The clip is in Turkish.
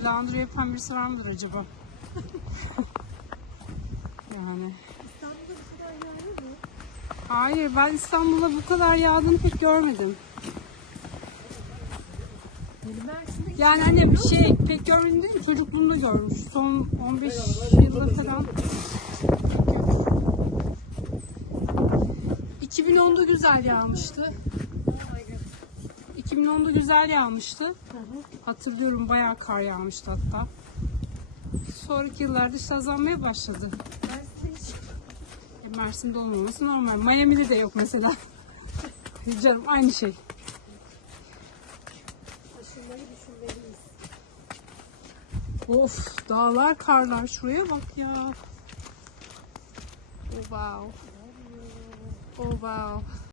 Şimdi laundry yapan birisi var mıdır acaba? Yani. İstanbul'da bu kadar yağıyor mu? Hayır, ben İstanbul'da bu kadar yağdığını pek görmedim. Mersin'de Yani hani bir şey pek görmedim değil mi? Çocukluğumda görmüş. Son 15 yılda falan. 2010'da güzel yağmıştı. 2010'da güzel yağmıştı. Hatırlıyorum, bayağı kar yağmıştı hatta. Sonraki yıllarda işte azalmaya başladı. Mersin'de hiç Mersin'de olmaması normal. Miami'de de yok mesela. Canım aynı şey. taşınmayı düşünmeliyiz. Of, dağlar, karlar. Şuraya bak ya. Oh wow. Oh wow.